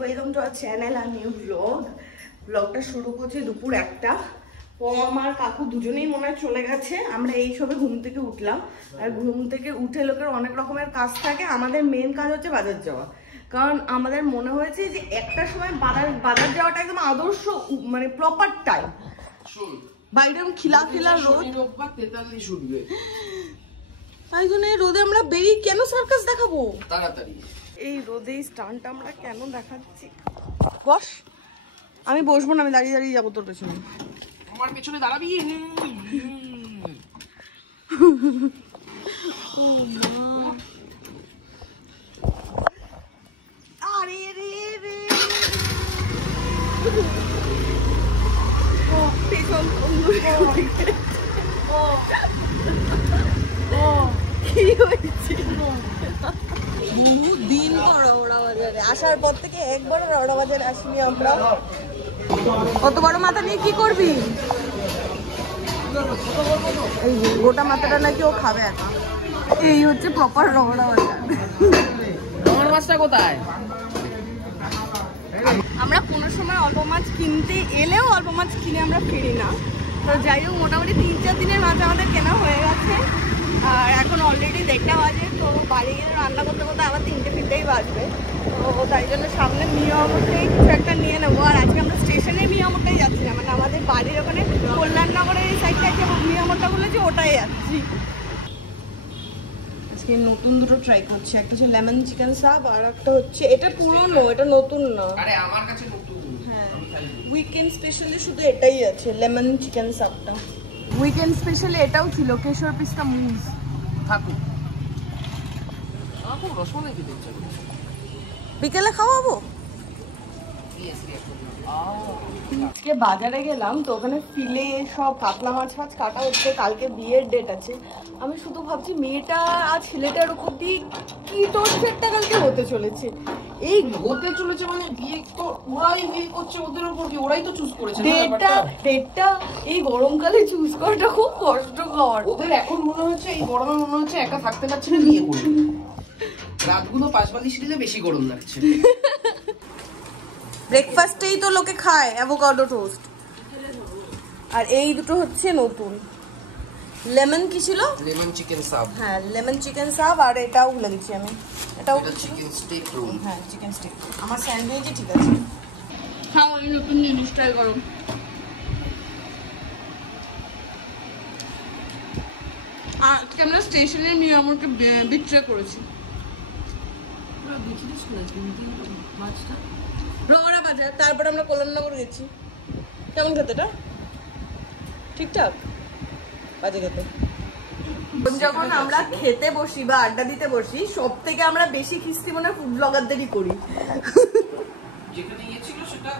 Welcome to our channel আর new ব্লগটা শুরু করছি দুপুর 1টা। পম আর কাকু দুজনেই মনে হয় চলে গেছে। আমরা এই সবে ঘুম থেকে উঠলাম, আর ঘুম থেকে উঠে লোকের অনেক রকমের কাজ থাকে। আমাদের মেন কাজ হচ্ছে বাজার যাওয়া, কারণ আমাদের মনে হয়েছে যে একটা সময় বাজার যাওয়াটা একদম আদর্শ, মানে প্রপার টাইম। বাইরে খিলা রোদ, তাই জন্য এই রোদে আমরা বেরিয়ে কেন সার্কাস দেখাবো তাড়াতাড়ি। এই রোদে স্টান্ট আমরা কেন দেখাচ্ছি? বস, আমি বসবো না, আমি দাঁড়িয়ে দাঁড়িয়ে যাবো তোর পেছনে। আমার পেছনে দাঁড়াবি? আরে রে রে পেছন কি হয়েছে? বহুদিন পর রওড়া বাজারে আসার পর থেকে একবার রওড়া বাজারে আসিনি আমরা। কত বড় মাথা নিয়ে কি করবি? এই গোটা মাথাটা নাকি ও খাবে একা। এই হচ্ছে প্রপার রওড়া বাজার। আমার মাছটা কোথায়? আমরা কোনো সময় অল্প মাছ কিনতে এলেও অল্প মাছ কিনে আমরা ফিরি না। তো যাই হোক, মোটামুটি 3-4 দিনের মাছ আমাদের কেনা হয়ে গেছে। আর এখন অলরেডি 1টা বাজে। তো বাড়ি গিয়ে রান্না করতে করতে আবার 3-4টেই বাজবে। তো তাই জন্য সামনে নিয়মটাই কিছু একটা নিয়ে নেবো। আর আজকে আমরা স্টেশনের নিয়মটাই যাচ্ছি না, মানে আমাদের বাড়ির ওখানে কল্যাণনগরের এই সাইডটা যে নিয়মটা বলেছি ওটাই যাচ্ছি। আজকে নতুন দুটো ট্রাই করছি, একটা হচ্ছে লেমন চিকেন সাব, আর একটা হচ্ছে এটা পুরনো, এটা নতুন না। আরে আমার কাছে নতুন। হ্যাঁ, উইকেন্ড স্পেশালি শুধু এটাই আছে, লেমন চিকেন সাবটা। উইকেন্ড স্পেশালি এটাও ছিল, কেশর পিস্তা মুজ। থাকুক, আমার রসমালাই খেতে ইচ্ছা করছে। বিকেলে খাওয়াবো। আজকে বাজারে গেলাম, তো ওখানে ফিলে সব কাতলা মাছ কাটা হচ্ছে। কালকে বিয়ের ডেট আছে। আমি শুধু ভাবছি মেয়েটা আর ছেলেটার উপর দিয়ে কি টোর্চারটা কালকে হতে চলেছে। এই হতে চলেছে মানে বিয়ে তো ওরাই বিয়ে করছে, ওদের উপর কি ওরাই তো চুজ করেছে। ডেটটা এই গরমকালে চুজ করাটা খুব কষ্টকর। ওদের এখন মনে হচ্ছে এই গরমে মনে হচ্ছে একা থাকতে পারছে না, বিয়ে করবে। রাতগুলো 5-40 ডিগ্রি বেশি গরম লাগছে। ব্রেকফাস্টেই তো লোকে খায় অ্যাভোকাডো টোস্ট। আর এই দুটো হচ্ছে নতুন। লেমন কি ছিল? Lemon chicken sub. হ্যাঁ, লেমন চিকেন সাব। আর এটাও ভুলে গেছি আমি, এটাও চিকেন স্টেক রোল। হ্যাঁ, চিকেন স্টেক। আমার স্যান্ডউইচই ঠিক আছে। হ্যাঁ, আমি নতুন জিনিস ট্রাই করো। আজকে আমরা স্টেশনের নিয়মকে বিট্রে করেছি। রওড়া বাজার, তারপর আমরা কল্যাণনগর গেছি। কেমন খেতে? এটা ঠিকঠাক বাজে খেতে। যখন আমরা খেতে বসি বা আড্ডা দিতে বসি, সব থেকে আমরা বেশি খিস্তি মনে ফুড ব্লগারদেরই করি। যেখানে ইয়ে ছিল সেটা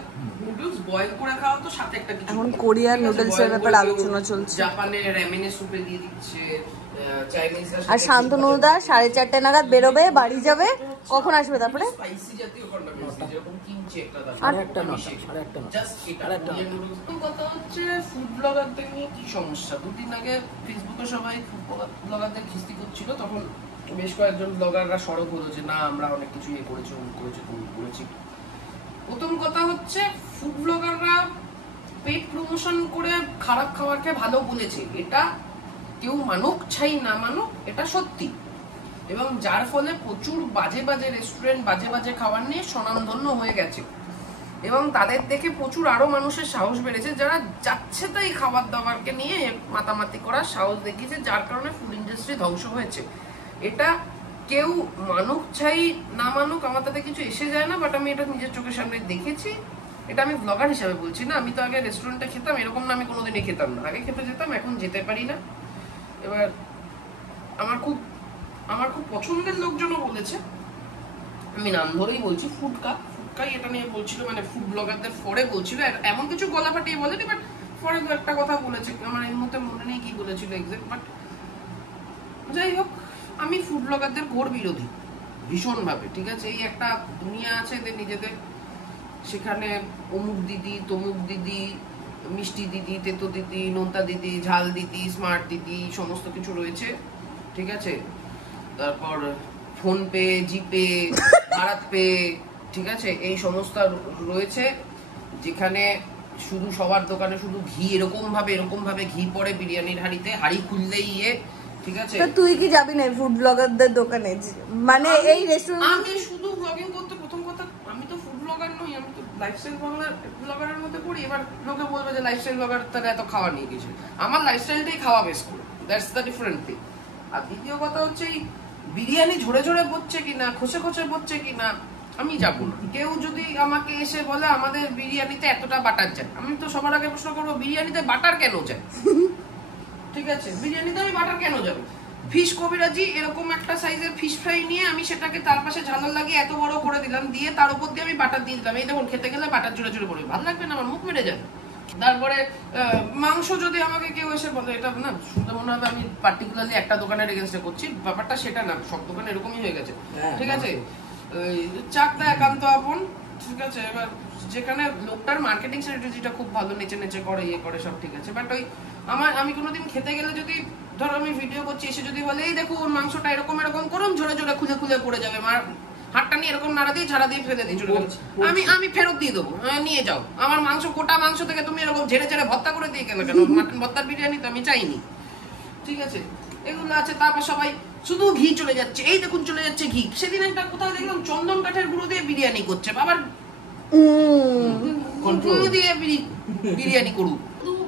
নুডলস বয়েল করে খাওয়া, তো সাথে একটা কিছু। এখন কোরিয়ান নুডলস এর ব্যাপারে আলোচনা চলছে। জাপানে র‍্যামেনে সুপে দিয়ে দিচ্ছে, চাইনিজ। আর শান্তনুদা 4:30 নাগাদ বেরোবে, বাড়ি যাবে। কখন আসবে তারপরে? স্পাইসি জাতীয় কন্ডিমেন্টস যেরকম কিমচি একটা দাও। আরেকটা না, জাস্ট এটা কথা হচ্ছে ফুড ব্লগারদের নিয়ে কি সমস্যা। দুদিন আগে ফেসবুকে সবাই ফুড ব্লগারদের খিস্তি করছিল, তখন বেশ কয়েকজন ব্লগাররা সরব হলো যে না আমরা অনেক কিছু ইয়ে করেছি, করেছি। প্রথম কথা হচ্ছে ফুড ব্লগাররা পেট প্রমোশন করে খারাপ খাবারকে ভালো বলেছে। এটা কেউ মানুক চাই না মানুক, এটা সত্যি। এবং যার ফলে প্রচুর বাজে বাজে রেস্টুরেন্ট বাজে বাজে খাবার নিয়ে স্বনামধন্য হয়ে গেছে। এবং তাদের দেখে প্রচুর আরো মানুষের সাহস বেড়েছে, যারা যাচ্ছে তাই খাবার দাবারকে নিয়ে মাতামাতি করার সাহস দেখিয়েছে, যার কারণে ফুড ইন্ডাস্ট্রি ধ্বংস হয়েছে। এটা কেউ মানুক চাই না মানুক, আমার তাতে কিছু এসে যায় না, বাট আমি এটা নিজের চোখের সামনে দেখেছি। এটা আমি ব্লগার হিসাবে বলছি না। আমি তো আগে রেস্টুরেন্টে খেতাম, এরকম না আমি কোনোদিনই খেতাম না। আগে খেতে যেতাম, এখন যেতে পারি না। এবার আমার খুব পছন্দের লোকজনও বলেছে, আমি নাম ধরেই বলছি, ফুডকাই এটা নিয়ে বলছিল, মানে ফুড ব্লগারদের ফরে বলছিল। এমন কিছু গলা ফাটিয়ে বলেনি, বাট ফরে দু একটা কথা বলেছে। আমার এই মুহূর্তে মনে নেই কি বলেছিল এক্সাক্ট, বাট যাই হোক, আমি ফুড ব্লগারদের ঘোর বিরোধী ভীষণভাবে। ঠিক আছে, এই একটা দুনিয়া আছে এদের নিজেদের, সেখানে অমুক দিদি তমুক দিদি, মিষ্টি দিদি, তেতো দিদি, নোনতা দিদি, ঝাল দিদি, স্মার্ট দিদি, সমস্ত কিছু রয়েছে। ঠিক আছে, তারপর ফোন পে, জিপে, ভারত পে, ঠিক আছে, এই সমস্ত রয়েছে যেখানে শুধু সবার দোকানে শুধু ঘি এরকম ভাবে ঘি পড়ে বিরিয়ানির হাঁড়িতে, হাঁড়ি খুললেই ঠিক আছে। তুই কি যাবি না ফুড ব্লগারদের দোকানে? মানে এই রেস্টুরেন্ট আমি শুধু ব্লগিং করতে, প্রথম কথা আমি তো ফুড ব্লগার নই, আমি তো লাইফস্টাইল ব্লগারের মধ্যে পড়ি। এবার লোকে বলবে যে লাইফস্টাইল ব্লগার তারা এত খাওয়া নিয়ে গেছে, আমার লাইফস্টাইলটাই খাওয়া বেশ করে, দ্যাটস দ্য ডিফারেন্ট থিং। আর দ্বিতীয় কথা হচ্ছে এই বিরিয়ানি ঝরে ঝরে পড়ছে কিনা, খসে খসে পড়ছে কিনা আমি যাবো না। কেউ যদি আমাকে এসে বলে আমাদের বিরিয়ানিতে এতটা বাটার যায়, আমি তো সবার আগে প্রশ্ন করবো বিরিয়ানিতে বাটার কেন যায়? ঠিক আছে, বিরিয়ানিতে আমি বাটার কেন যাবে? ফিশ কবিরাজি এরকম একটা সাইজের ফিশ ফ্রাই নিয়ে আমি সেটাকে তার পাশে ঝালাল লাগিয়ে এত বড় করে দিলাম, দিয়ে তার উপর দিয়ে আমি বাটার দিয়ে দিলাম, এই দেখুন খেতে গেলে বাটার জোরে জোরে পড়বে, ভালো লাগবে না, আমার মুখ মেরে যাবে। তারপরে মাংস যদি আমাকে কেউ এসে বলে, এটা না শুনতে মনে হবে আমি পার্টিকুলারলি একটা দোকানের এগেইনস্টে করছি, ব্যাপারটা সেটা না, সব দোকানে এরকমই হয়ে গেছে। ঠিক আছে, চাকদা একান্ত আপন, ঠিক আছে। এবার যেখানে লোকটার মার্কেটিং স্ট্র্যাটেজিটা খুব ভালো, নেচে নেচে করে, ইয়ে করে, সব ঠিক আছে, বাট ওই আমি কোনোদিন খেতে গেলে যদি ধরো আমি ভিডিও করছি, এসে যদি বলে এই দেখো ওর মাংসটা এরকম এরকম করুন, জোরে জোরে খুলে খুলে পড়ে যাবে, আমার হাতটা নিয়ে এরকম নাড়া দিয়ে ঝাড়া দিয়ে ফেলে দিই, আমি ফেরত দিয়ে দেবো, নিয়ে যাও আমার মাংস, গোটা মাংস থেকে তুমি এরকম ঝেড়ে ঝেড়ে ভর্তা করে দিয়ে কেন? মাটন ভর্তার বিরিয়ানি তো আমি চাইনি, ঠিক আছে। এগুলো আছে। তারপর সবাই শুধু ঘি চলে যাচ্ছে, এই দেখুন চলে যাচ্ছে ঘি। সেদিন একটা কোথাও দেখলাম চন্দন কাঠের গুঁড়ো দিয়ে বিরিয়ানি করছে, বাবার গুঁড়ো দিয়ে বিরিয়ানি করুক।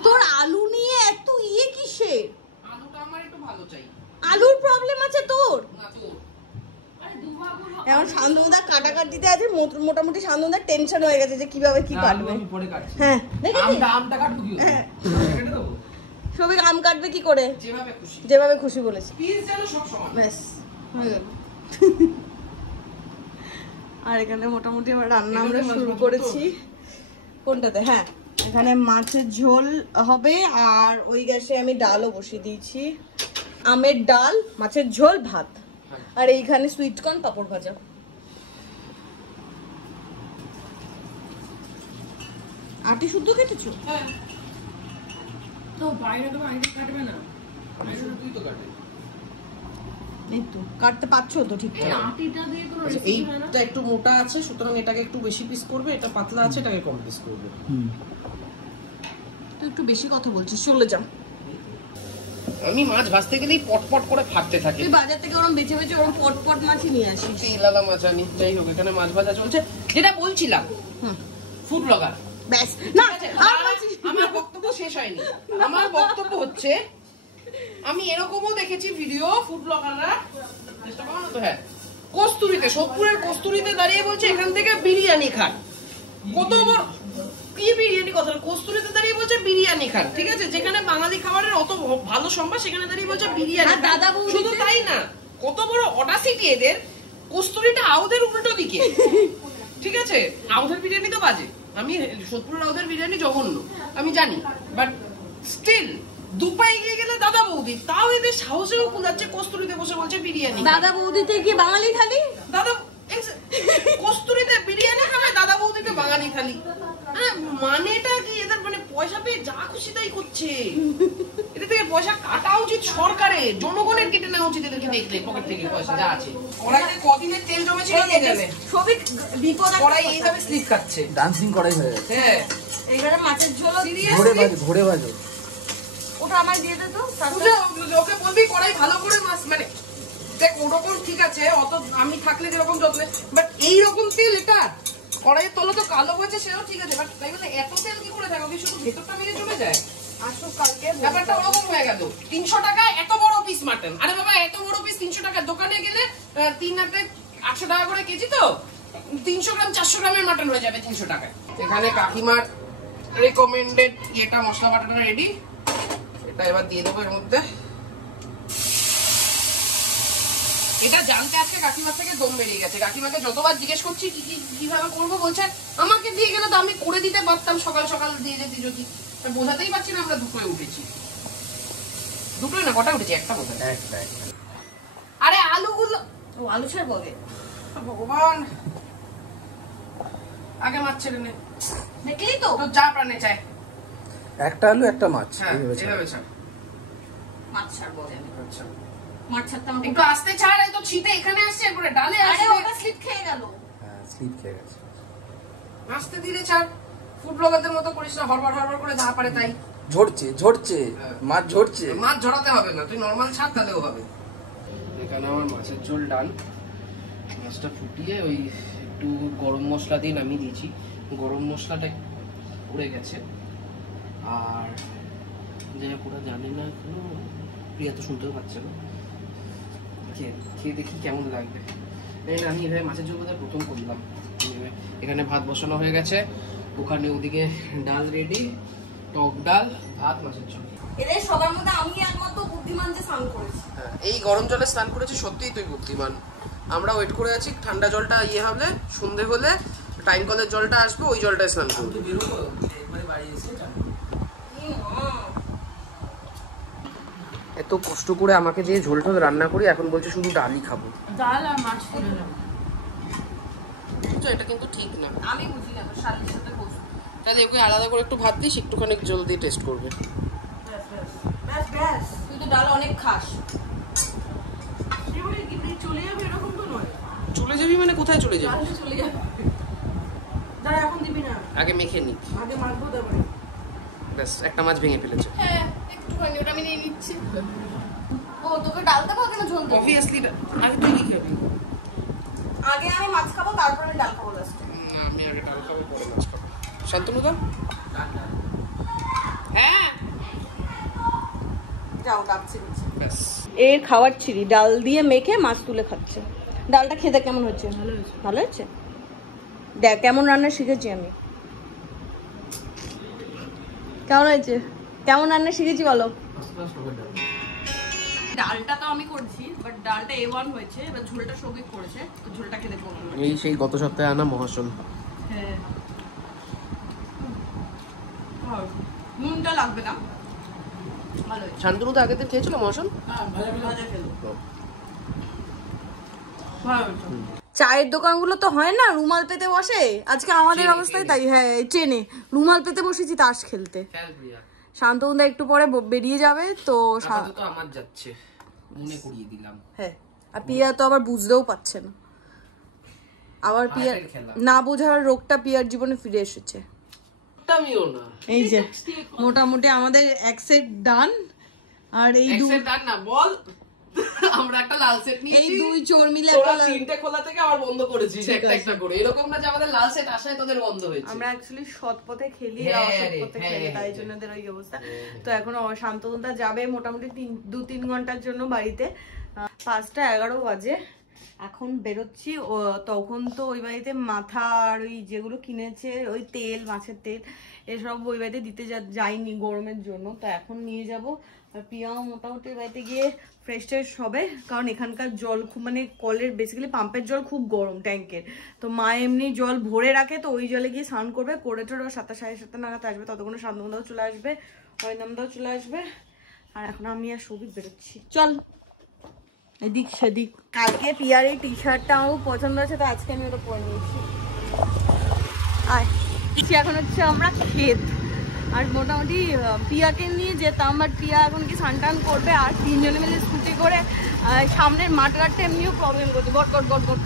তোর আলু নিয়ে এত কিসের? আলুটা আমার একটু ভালো চাই। আলুর প্রবলেম আছে তোর? না তোর। এখন শান্তনুদা কাটাকাটিতে আছে, মোটামুটি শান্তনুদার টেনশন হয়ে গেছে যে কিভাবে কি কাটবে। হ্যাঁ, আমটা কাটবো কি? কেটে দেবো। সবই আম কাটবে কি করে? যেভাবে খুশি বলেছে। পিস যেন সব সমান। ব্যাস হয়ে গেল। আর এখানে মোটামুটি আমার রান্না আমরা শুরু করেছি। কোনটাতে? হ্যাঁ, এখানে মাছের ঝোল হবে, আর ওই গ্যাসে আমি ডালও বসিয়ে দিয়েছি, আমের ডাল, মাছের ঝোল, ভাত, আর এইখানে সুইট কর্ন, পাপড় ভাজা। আটি শুদ্ধ কেটেছো? হ্যাঁ। তো বাইরে তো আইডি কাটবে না, বাইরে তুই তো কাটে। এই তো কাটতে পারছো তো ঠিক আছে। আটিটা দিয়ে কোনো রেসিপি হয় না। এইটা একটু মোটা আছে, সুতরাং এটাকে একটু বেশি পিস করবে, এটা পাতলা আছে, এটাকে কম পিস করবে। তুই একটু বেশি কথা বলছিস, চলে যা। আমি মাছ ভাজতে গেলেই পটপট করে ফাটতে থাকে। তুই বাজার থেকে ওরকম বেছে বেছে ওরকম পটপট মাছই নিয়ে আসিস। তেলাদা মাছ আনি, যাই হোক এখানে মাছ ভাজা চলছে, যেটা বলছিলাম ফুড ব্লগার। ব্যাস না, আমার বক্তব্য শেষ হয়নি। আমার বক্তব্য হচ্ছে আমি এরকমও দেখেছি ভিডিও, ফুড ব্লগাররা চেষ্টা করো না তো, হ্যাঁ, কস্তুরীতে, সোদপুরের কস্তুরীতে দাঁড়িয়ে বলছে এখান থেকে বিরিয়ানি খান। কত বড় কি বিরিয়ানি কথা, কস্তুরীতে দাঁড়িয়ে বলছে বিরিয়ানি খান, ঠিক আছে, যেখানে বাঙালি খাবারের অত ভালো সম্ভার, সেখানে দাঁড়িয়ে বলছে বিরিয়ানি। শুধু তাই না, কত বড় অডাসিটি এদের, কস্তুরীটা আউদের উল্টো দিকে, ঠিক আছে। আউদের বিরিয়ানি তো বাজে, আমি সোদপুরের আউদের বিরিয়ানি জঘন্য আমি জানি, বাট স্টিল দুপা এগিয়ে গেলে দাদা বৌদি, তাও এদের সাহসেও কুলাচ্ছে, কস্তুরীতে বসে বলছে বিরিয়ানি। দাদা বৌদিতে কি বাঙালি থালি? দাদা কস্তুরীতে বিরিয়ানি খাবে, দাদা বৌদিতে বাঙালি থালি। মানেটা কি এদের? মানে পয়সা পেয়ে যা খুশি তাই করছে। এটা থেকে পয়সা কাটা উচিত সরকারের, জনগণের কেটে নেওয়া উচিত এদেরকে দেখলে, পকেট থেকে পয়সা যা আছে। কড়াইতে কদিনের তেল জমেছিল কে জানে, সবই বিপদ। কড়াই এইভাবে স্লিপ খাচ্ছে, ডান্সিং করাই হয়ে গেছে। হ্যাঁ, এইবারে মাছের ঝোল ঘুরে বাজো। ওটা আমায় দিয়ে দে তো। ওকে বলবি কড়াই ভালো করে মাছ, মানে দেখ ওরকম ঠিক আছে, অত আমি থাকলে যেরকম যত্নে, বাট এইরকম তেল এটা কড়াইয়ের তলে তো কালো হয়েছে, সেটাও ঠিক আছে, বাট তাই বলে এত তেল কি করে থাকো, কি শুধু ভেতরটা মেরে চলে যায়? আসো কালকে ব্যাপারটা ওরকম হয়ে গেল। 300 টাকা এত বড় পিস মাটন, আরে বাবা এত বড় পিস 300 টাকা, দোকানে গেলে 3 হাতে 800 টাকা করে কেজি, তো 300 গ্রাম 400 গ্রামের মাটন হয়ে যাবে 300 টাকায়। এখানে কাকিমার রেকমেন্ডেড এটা মশলা বাটাটা রেডি, এটা এবার দিয়ে দেবো এর মধ্যে। এটা জানতে আজকে কাকিমার থেকে দম বেরিয়ে গেছে। কাকিমাকে যতবার জিজ্ঞেস করছি কিভাবে করবো, বলছে আমাকে দিয়ে গেলে তো আমি করে দিতে পারতাম, সকাল সকাল দিয়ে যেতে যদি। বোঝাতেই পারছি না আমরা দুটোয় উঠেছি, দুটোই না কটা উঠেছি, একটা বোঝা। আরে আলুগুলো, ও আলু ছাড় বলে ভগবান, আগে মাছ ছেড়ে নে, দেখলি তো যা প্রাণে চায়। একটা আলু একটা মাছ, মাছ ছাড় বলে। আচ্ছা, মাছ ছাড়তে আমাকে একটু আস্তে ছাড়, এই তো ছিটে এখানে আসছে, এরপরে ডালে আসছে। আরে ওটা স্লিপ খেয়ে গেল। স্লিপ খেয়ে গেছে। আসতে দিলে ছাড়, ফুড ব্লগারদের মতো করিস না, হরবার হরবার করে যা পারে তাই। ঝরছে মাছ ঝরছে। মাছ ঝরাতে হবে না, তুই নর্মাল ছাড় তাহলেও হবে। এখানে আমার মাছের ঝোল ডান, মাছটা ফুটিয়ে ওই একটু গরম মশলা দিয়ে নামিয়ে দিয়েছি। গরম মশলাটা পড়ে গেছে, আর যেটা পুরো জানি না এখনো, প্রিয়া তো শুনতেও পাচ্ছে না। খেয়ে দেখি কেমন লাগবে। আমি এভাবে মাছের ঝোল বোধহয় প্রথম করলাম। এখানে ভাত বসানো হয়ে গেছে, ওখানে ওদিকে ডাল রেডি, টক ডাল, ভাত, মাছের ঝোল। এদের সবার মধ্যে আমি একমাত্র বুদ্ধিমান যে স্নান করেছি। এই গরম জলে স্নান করেছি, সত্যিই তুই বুদ্ধিমান। আমরা ওয়েট করে আছি ঠান্ডা জলটা হবে, সন্ধে হলে টাইম কলের জলটা আসবে, ওই জলটায় স্নান করবো। এত কষ্ট করে আমাকে যে ঝোল টোল রান্না করি, এখন বলছে শুধু ডালই খাবো। ডাল আর মাছ তুলে নাও। এটা কিন্তু ঠিক না, আমি বুঝি না, শালির সাথে বসে তাহলে ওকে আলাদা করে একটু ভাত দিস, একটুখানি জল দিয়ে টেস্ট করবে। ব্যাস তুই তো ডাল অনেক খাস। চলে যাবে এরকম তো নয়। চলে যাবি মানে কোথায় চলে যাবি? চলে যাবে, দাঁড়া এখন দিবি না, আগে মেখে নিক, আগে মাখবো তারপরে। ব্যাস একটা মাছ ভেঙে ফেলেছে। হ্যাঁ একটুখানি ওটা আমি নিয়ে নিচ্ছি। ও তোকে ডাল দেবো কেন ঝোল দেবো? অবভিয়াসলি আগে তুই কি খাবি? আগে আমি মাছ খাবো, তারপরে ডাল খাবো লাস্টে। আমি আগে ডাল খাবো, পরে মাছ খাবো। শান্তনুদা, হ্যাঁ যাও ডাকছি। ব্যাস এর খাবার ছিরি ডাল দিয়ে মেখে মাছ তুলে খাচ্ছে। ডালটা খেতে কেমন হচ্ছে? ভালো হচ্ছে। দেখ কেমন রান্না শিখেছি আমি। কেমন হয়েছে? কেমন রান্না শিখেছি বলো? ডালটা তো আমি করছি, বাট ডালটা A1 হয়েছে, এবার ঝোলটা সৌভিক করেছে, তো ঝোলটা খেতে কেমন হয়েছে? এই সেই গত সপ্তাহে আনা মহাশন। হ্যাঁ নুনটা লাগবে না, ভালো হয়েছে। শান্তনুদা আগের দিন খেয়েছিল মহাশন? ভাজা খেলো। চায়ের দোকানগুলো তো হয় না, রুমাল পেতে বসে। আজকে আমাদের অবস্থায় তাই। হ্যাঁ ট্রেনে রুমাল পেতে বসেছি তাস খেলতে। শান্তনুদা একটু পরে বেরিয়ে যাবে, তো আমার যাচ্ছে, মনে করিয়ে দিলাম। হ্যাঁ আর পিয়া তো আবার বুঝতেও পারছে না, আবার পিয়া না বোঝার রোগটা পিয়ার জীবনে ফিরে এসেছে। এই যে মোটামুটি আমাদের এক সেট ডান, আর এই ডান না বল, আমরা একটা লাল সেট নিয়েছি, এই দুই চোর মিলে তিনটে খোলা থেকে আবার বন্ধ করেছি একটা একটা করে। এরকম না যে আমাদের লাল সেট আসায় তোদের বন্ধ হয়েছে। আমরা অ্যাকচুয়ালি সৎ পথে খেলি, অসৎ পথে খেলি, তাই জন্য এদের ওই অবস্থা। তো এখন শান্তনুদা যাবে মোটামুটি 2-3 ঘন্টার জন্য বাড়িতে। 5:11 বাজে এখন বেরোচ্ছি। তখন তো ওই বাড়িতে মাথা আর ওই যেগুলো কিনেছে, ওই তেল, মাছের তেল, এসব ওই বাড়িতে দিতে যাইনি গরমের জন্য, তো এখন নিয়ে যাব। আর প্রিয়াও মোটামুটি বাড়িতে গিয়ে ফ্রেশ ট্রেশ হবে, কারণ এখানকার জল খুব মানে কলের বেসিক্যালি পাম্পের জল খুব গরম ট্যাঙ্কের, তো মা এমনি জল ভরে রাখে, তো ওই জলে গিয়ে স্নান করবে, করে টোর 7:30 নাগাদ আসবে। ততক্ষণে শান্তনুদাও চলে আসবে, অরিন্দমদাও চলে আসবে, আর এখন আমি আর সৌভিক বেরোচ্ছি। চল এদিক সেদিক। কালকে পিয়ার এই টি শার্টটা আমার পছন্দ আছে, তো আজকে আমি ওটা পরে নিয়েছি। আর এখন হচ্ছে আমরা ক্ষেত, আর মোটামুটি পিয়াকে নিয়ে যেতাম, বাট পিয়া এখন কি স্নান করবে, আর 3 জনে মিলে স্কুটি করে সামনের মাঠঘাটটা এমনিও প্রবলেম করছে, গট গট গট গট।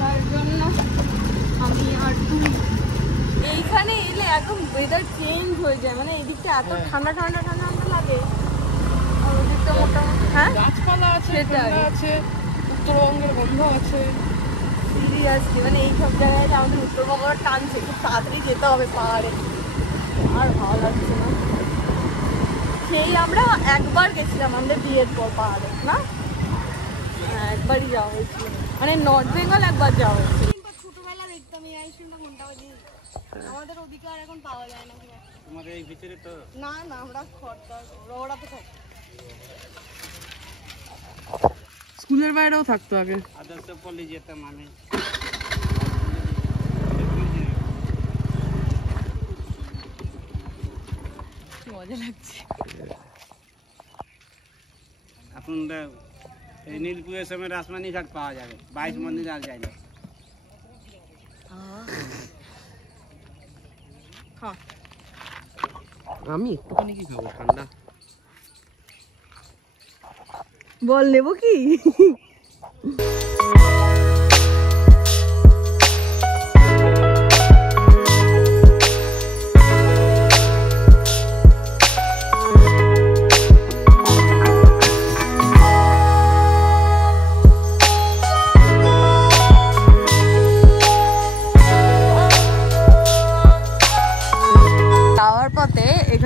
তার জন্য আমি আর তুই এইখানে এলে একদম ওয়েদার চেঞ্জ হয়ে যায়, মানে এদিকটা এত ঠান্ডা ঠান্ডা ঠান্ডা ঠান্ডা লাগে, আর ওদিকটা মোটামুটি হ্যাঁ গাছপালা আছে, আছে, উত্তরবঙ্গের গন্ধ আছে। সিরিয়াসলি মানে এইসব জায়গায় আমাদের উত্তরবঙ্গটা টানছে, খুব তাড়াতাড়ি যেতে হবে পাহাড়ে, আর ভালো লাগছে না। সেই আমরা একবার গেছিলাম আমাদের বিয়ের পর পাহাড়ে, না একবারই যাওয়া হয়েছিল, মানে নর্থ বেঙ্গল একবার যাওয়া হয়েছিল। ছোটবেলা দেখতাম এই আইসক্রিমটা ঘন্টা বাজে, আমাদের ওদিকে আর এখন পাওয়া যায় না। তোমাদের এই ভিতরে তো না না, আমরা খড়টা ওরাতে থাকি। স্কুলের বাইরেও থাকতো আগে, আদর্শ পল্লী যেতাম আমি। মজা লাগছে। এখন এই নীলপুরের সময় রাসমানি ঘাট পাওয়া যাবে, 22 মন্দির আর যায় না। আমি একটুখানি কি খাবো, ঠান্ডা বল নেবো কি?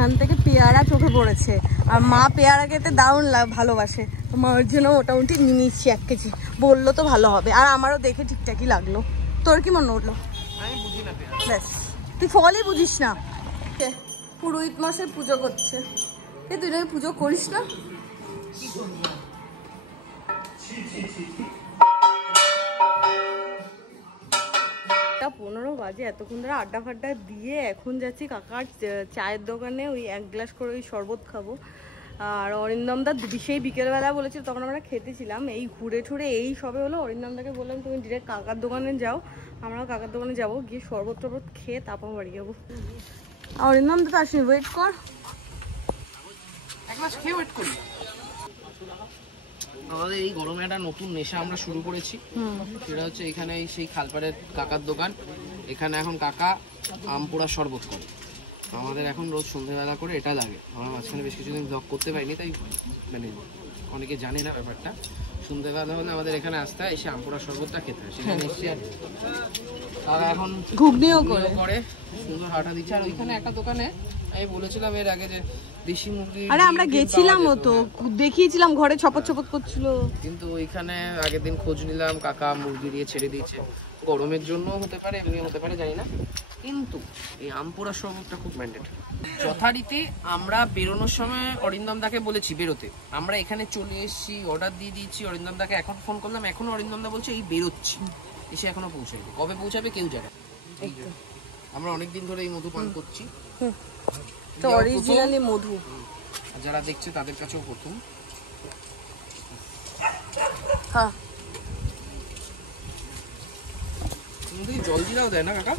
এখান থেকে পেয়ারা চোখে পড়েছে, আর মা পেয়ারা খেতে দারুণ ভালোবাসে, তো মার জন্য মোটামুটি নিয়ে নিচ্ছি 1 কেজি। বললো তো ভালো হবে, আর আমারও দেখে ঠিকঠাকই লাগলো। তোর কি মনে হলো? ব্যাস, তুই ফলই বুঝিস না। পুরোহিত মশাই পুজো করছে, তুই নাকি পুজো করিস না? 15 বাজে, এতক্ষণ ধরে আড্ডা ফাড্ডা দিয়ে এখন যাচ্ছি কাকার চায়ের দোকানে, ওই 1 গ্লাস করে ওই শরবত খাবো। আর অরিন্দমদা সেই বিকেলবেলা বলেছিল, তখন আমরা খেতেছিলাম, এই ঘুরে ঠুরে এই সবে হলো। অরিন্দমদাকে বললাম তুমি ডিরেক্ট কাকার দোকানে যাও, আমরাও কাকার দোকানে যাবো, গিয়ে শরবত টরবত খেয়ে তারপর বাড়ি যাবো। অরিন্দমদা তো আসেনি, ওয়েট কর, 1 গ্লাস খেয়ে ওয়েট করি। আমাদের এই গরমে একটা নতুন নেশা আমরা শুরু করেছি, সেটা হচ্ছে এখানে সেই খালপাড়ের কাকার দোকান। এখানে এখন কাকা আম পোড়া শরবত করে, আমাদের এখন রোজ সন্ধ্যেবেলা করে এটা লাগে। আমরা মাঝখানে বেশ কিছুদিন ব্লগ করতে পারিনি, তাই মানে অনেকে জানে না ব্যাপারটা। সন্ধ্যেবেলা হলে আমাদের এখানে আসতে হয়, এসে আম পোড়া শরবতটা খেতে হয়। সেখানে এসে আর তারা এখন ঘুগনিও করে সুন্দর হাঁটা দিচ্ছে। আর ওইখানে একটা দোকানে আমি বলেছিলাম এর আগে যে দেশি মুরগি, আরে আমরা গেছিলামও তো, দেখিয়েছিলাম ঘরে ছপট ছপট করছিল, কিন্তু ওইখানে আগের দিন খোঁজ নিলাম, কাকা মুরগি দিয়ে ছেড়ে দিয়েছে। গরমের জন্য হতে পারে, এমনি হতে পারে, জানি না। কিন্তু এই আম পোড়া শরবতটা খুব ম্যান্ডেটরি। যথারীতি আমরা বেরোনোর সময় অরিন্দমদাকে বলেছি বেরোতে, আমরা এখানে চলে এসেছি, অর্ডার দিয়ে দিয়েছি। অরিন্দমদাকে এখন ফোন করলাম, এখনো অরিন্দমদা বলছে এই বেরোচ্ছি, এসে এখনো পৌঁছাবে। কবে পৌঁছাবে কেউ জানে। আমরা অনেকদিন ধরে এই মধু পান করছি, তো অরিজিনালি মধু। যারা দেখছে তাদের কাছেও প্রথম। হ্যাঁ, জল জিরাও দেয় না কাকা?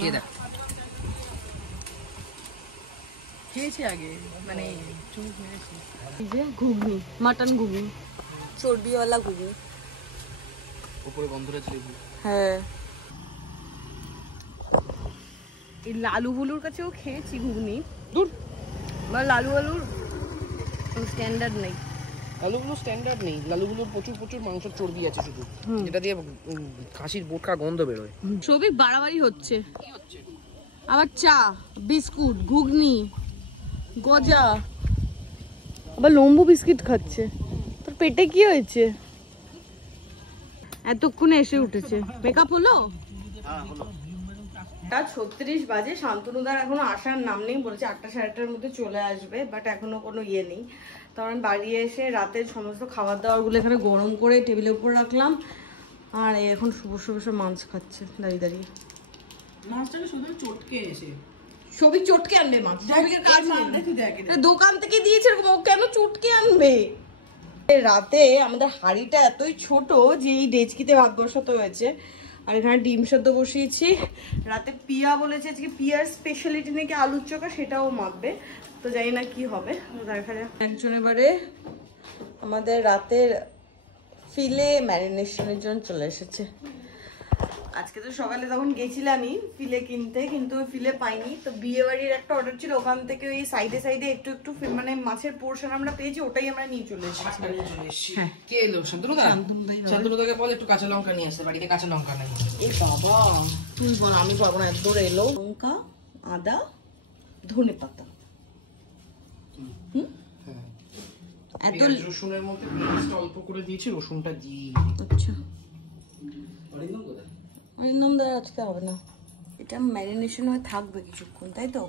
কে দেখ খেয়েছি আগে, মানে ঘুগনি, মাটন ঘুগনি, চর্বিওয়ালা ঘুগনি, উপরে গন্ধরাজ লেবু। হ্যাঁ, এই লালু বুলুর কাছেও খেয়েছি ঘুগনি, দূর লালু বালুর স্ট্যান্ডার্ড নেই। লালুগুলো স্ট্যান্ডার্ড নেই, লালুগুলোর প্রচুর প্রচুর মাংসের চর্বি আছে শুধু, এটা দিয়ে খাসির বোটকা গন্ধ বেরোয়। সবই বাড়াবাড়ি হচ্ছে। আবার চা, বিস্কুট, ঘুগনি, গজা, আবার লম্বু বিস্কিট খাচ্ছে। তোর পেটে কি হয়েছে? এতক্ষণে এসে উঠেছে, মেকআপ হলো? 36 বাজে, শান্তনুদার এখনো আসার নাম নেই, বলেছে 8টা সাড়ে 8টার মধ্যে চলে আসবে, বাট এখনো কোনো ইয়ে নেই। তো আমি বাড়ি এসে রাতের সমস্ত খাবার দাবারগুলো এখানে গরম করে টেবিলের উপর রাখলাম, আর এখন শুভ মাছ খাচ্ছে দাঁড়িয়ে দাঁড়িয়ে। মাছটাকে শুধু চটকে এসে সবই চটকে আনবে মাছ, দোকান থেকে দিয়েছে, ও কেন চটকে আনবে? রাতে আমাদের হাঁড়িটা এতই ছোট যে এই ডেচকিতে ভাত বসাতে হয়েছে, আর এখানে ডিম সেদ্ধ বসিয়েছি। রাতে পিয়া বলেছে আজকে পিয়ার স্পেশালিটি নাকি আলুর চোখা, সেটাও মাখবে, তো জানি না কি হবে, দেখা যাক। একজন এবারে আমাদের রাতের ফিলে ম্যারিনেশনের জন্য চলে এসেছে। আজকে তো সকালে তখন গেছিলামই ফিলে কিনতে, কিন্তু ফিলে পাইনি, তো বিয়ে বাড়ির একটা অর্ডার ছিল, ওখান থেকে ওই সাইডে সাইডে একটু একটু মানে মাছের পোর্শন আমরা পেয়েছি, ওটাই আমরা নিয়ে চলে এসেছি। হ্যাঁ, কে এলো? শান্তনুদা? শান্তনুদাকে বল একটু কাঁচা লঙ্কা নিয়ে আসতে, বাড়িতে কাঁচা লঙ্কা নেই। এ বাবা, তুই বল, আমি পারবো না, এত এলো। লঙ্কা, আদা, ধনে পাতা, এত রসুনের মধ্যে পেঁয়াজটা অল্প করে দিয়েছি, রসুনটা দিই। আচ্ছা, অরিন্দম দা আজকে হবে না, এটা ম্যারিনেশন হয়ে থাকবে কিছুক্ষণ, তাই তো?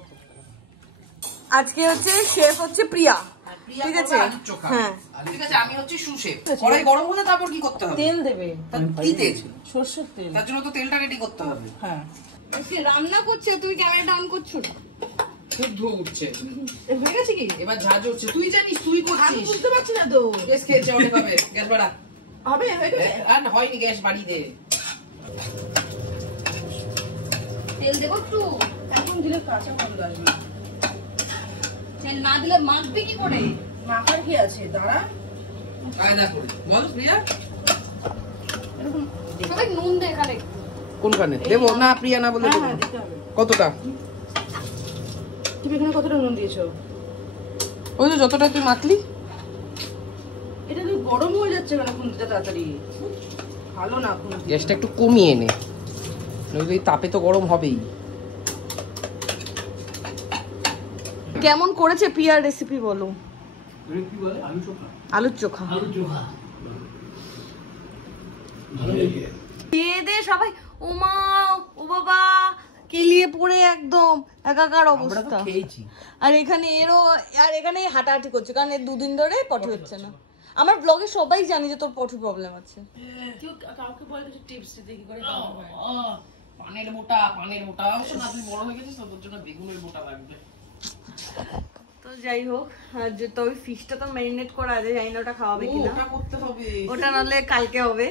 আজকে হচ্ছে শেফ হচ্ছে প্রিয়া, ঠিক আছে? হ্যাঁ ঠিক আছে, আমি হচ্ছে সুশেফ। কড়াই গরম হলে তারপর কি করতে হবে? তেল দেবে, কি তেল? সরষের তেল। তার জন্য তো তেলটা রেডি করতে হবে। হ্যাঁ, সে রান্না করছে, তুমি ক্যামেরা ডাউন করছো না? শুদ্ধ উঠছে, হয়ে গেছে কি? এবার ঝাঁজ হচ্ছে, তুই জানিস, তুই করছিস। বুঝতে পারছি না তো। গ্যাস খেয়েছে অনেক হবে, গ্যাস বাড়া। হবে, হয়ে গেছে। আর হয়নি, গ্যাস বাড়িয়ে দে। তেল দেবো একটু, এখন দিলে কাঁচা ভালো লাগবে না, তেল না দিলে মাখবে কি করে? মাখার কি আছে, দাঁড়া কায়দা করে বল প্রিয়া। সবাই নুন দে এখানে। কোনখানে দেবো? না প্রিয়া না বলে দেবো। কতটা? তুমি এখানে কতটা নুন দিয়েছো? ওই তো যতটা তুই মাখলি। এটা তো গরম হয়ে যাচ্ছে কেন খুন্তিটা তাড়াতাড়ি? ভালো না খুন্তি। গ্যাসটা একটু কমিয়ে নে, নইলে এই তাপে তো গরম হবেই। কেমন করেছে পিয়ার রেসিপি বলো? কি বলে আলু চোখা? আলুর চোখা। আলু চোখা ভালো লেগে খেয়ে দে সবাই, ও মা ও বাবা কেলিয়ে পড়ে একদম একাকার অবস্থা। খেয়েছি। আর এখানে এখানে হাঁটাহাঁটি করছে কারণ এর 2 দিন ধরে পটি হচ্ছে না। আমার ব্লগে সবাই জানি যে তোর পটি প্রবলেম আছে। কেউ কাউকে বলে কিছু টিপস দিতে কি করে পানের মোটা অবশ্য না, তুই বড় হয়ে গেছিস তো তোর জন্য বেগুনের মোটা লাগবে। তো যাই হোক, যে তবে ফিশটা তো ম্যারিনেট করা আছে, জানি না ওটা খাওয়াবে কিনা। ওটা করতে হবে, ওটা নাহলে কালকে হবে।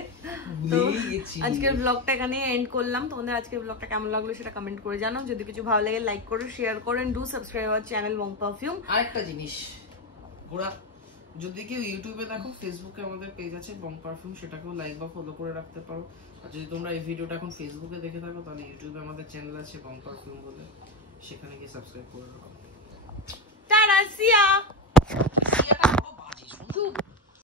তো ভুলেই গেছি। আজকের ব্লগটা এখানে এন্ড করলাম। তোমাদের আজকের ব্লগটা কেমন লাগলো সেটা কমেন্ট করে জানাও। যদি কিছু ভালো লাগে লাইক করো, শেয়ার করেন, do subscribe our channel Bong perfume. আরেকটা জিনিস, ওরা যদি কেউ ইউটিউবে দেখো, ফেসবুকে আমাদের পেজ আছে বং পারফিউম, সেটাকেও লাইক বা ফলো করে রাখতে পারো। আর যদি তোমরা এই ভিডিওটা এখন ফেসবুকে দেখে থাকো, তাহলে ইউটিউবে আমাদের চ্যানেল আছে বং পারফিউম বলে, সেখানে গিয়ে সাবস্ক্রাইব করে রাখো। টাটা, সিয়া। সিয়াটা বাজে শুধু